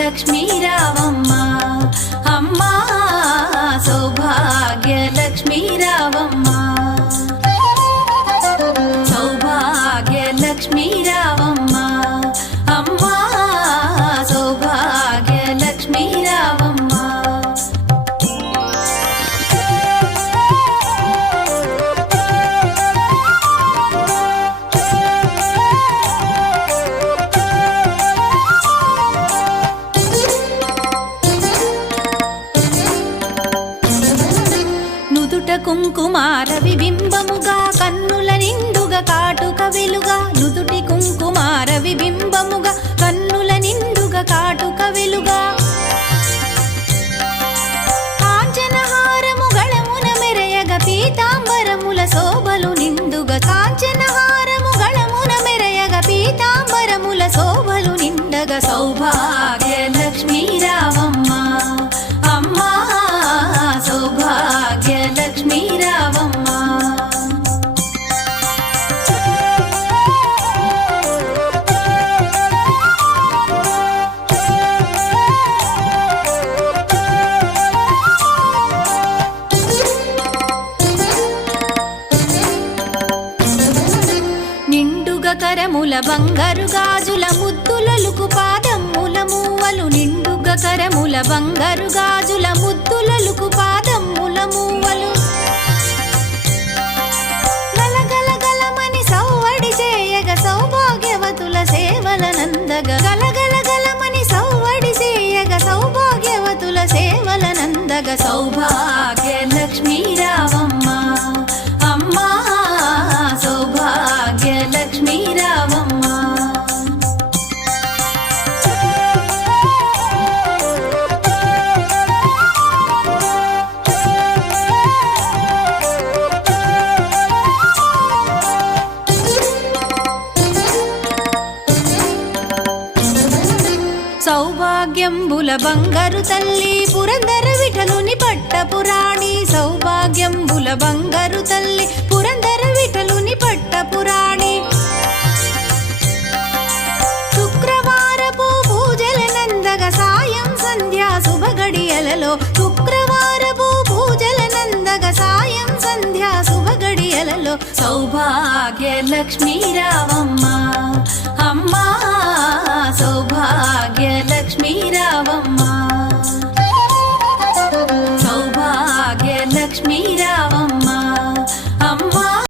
లక్ష్మీ రావమ్మ అమ్మ సౌభాగ్య లక్ష్మీ రావమ్మ సౌభాగ్య లక్ష్మీ రావమ్మ అమ్మ సౌభాగ్య లక్ష్మీ రావమ్మ కుంకుమార విబింబముగా కన్నుల నిండుగా కాటుక వెలుగా నుదుటి కుంకుమార విబింబముగా కన్నుల నిండుగా కాటుక వెలుగా కాంచనహారము గళమున మెరయగ పీతాంబరముల శోభలు నిండుగా కాంచనహారము గళమున మెరయగ పీతాంబరముల శోభలు నిండగా సౌభాగ్య లక్ష్మీ రావమ్మ అమ్మా సౌభాగ్య లక్ష్మీ రావమ్మ నిండుగా కరముల బంగారు గాజుల ముద్దులలుకు పాదమ్ముల మూవలు నిండుగా కరముల బంగారు గాజుల ముద్దులలుకు పాదమ్ముల మూవలు గలగలగలమని సౌవడి చేయగ సౌభాగ్యవతుల సేవల నందగ గలగలగలమని సౌవడి చేయగ సౌభాగ్యవతుల సేవల నందగ సౌభాగ్య లక్ష్మీ రావమ్మ అమ్మా సౌభాగ్య లక్ష్మీ రావమ్మ సౌభాగ్యంబుల బంగారు తల్లి పురందర విఠలుని పట్టపురాణి సౌభాగ్యంబుల బంగారు తల్లి పురందర విఠలుని పట్టపురాణి శుక్రవారపు పూజల నందగ సాయం సంధ్యా శుభగడియలలో శుక్రవారపు పూజల నందగ సాయం సంధ్యా శుభగడియలలో సౌభాగ్య లక్ష్మీ రావమ్మ అమ్మా సౌభాగ్య లక్ష్మీ రావమ్మ సౌభాగ్య లక్ష్మీ రావమ్మ